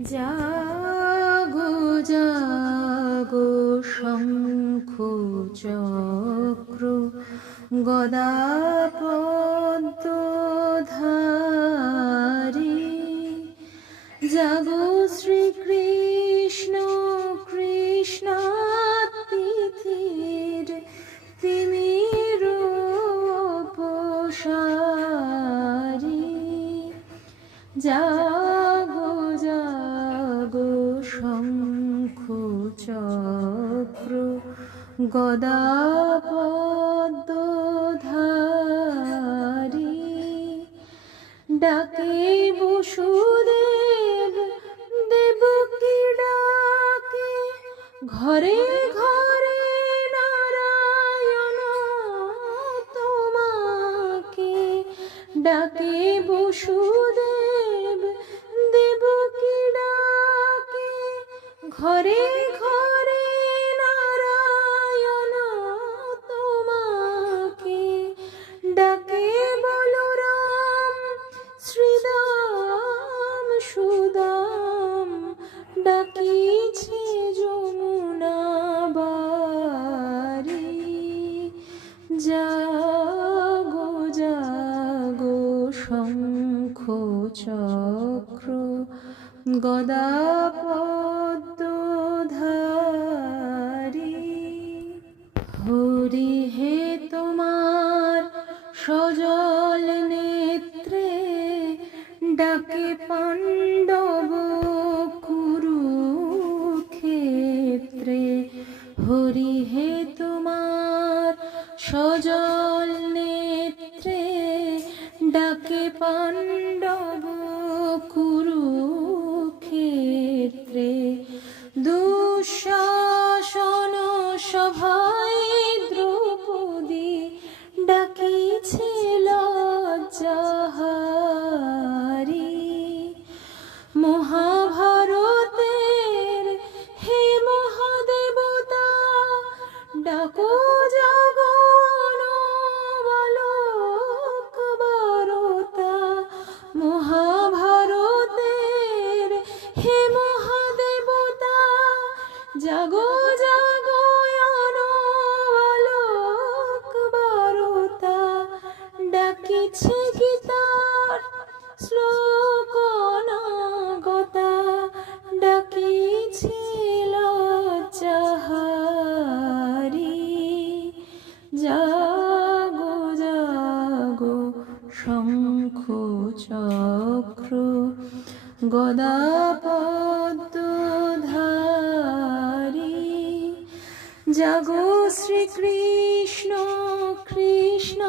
জাগো জাগো শঙ্খ চক্র গদা পদ্মধারী জাগো শ্রীকৃষ্ণ কৃষ্ণ তিথির তিমির জাগো জাগো শঙ্খ চক্র গদা পদ্মধারী। ডাকে বসুদেব দেবকী ডাকে ঘরে ঘরে নারায়ণ তোমাকে। ডাকে বসুদেব ঘরে ঘরে তোমাকে ডাকে শ্রীদাম সুদাম। যমুনা বারি শঙ্খ চক্র গদা সজল নেত্রে ডাকে পাণ্ডব কুরু ক্ষেত্রে হরি হে তোমার সজল নেত্রে ডাকে পাণ্ডব কুরুক্ষেত্রে মহাভারতের হে মহাদেবতা, ডাকো জাগন বালক বারতা, মহাভারতের হে মহাদেবতা, জাগো জাগো বালক বারতা, ডাকিছে চক্র গদা জগ জাগো শ্রীকৃষ্ণ কৃষ্ণ।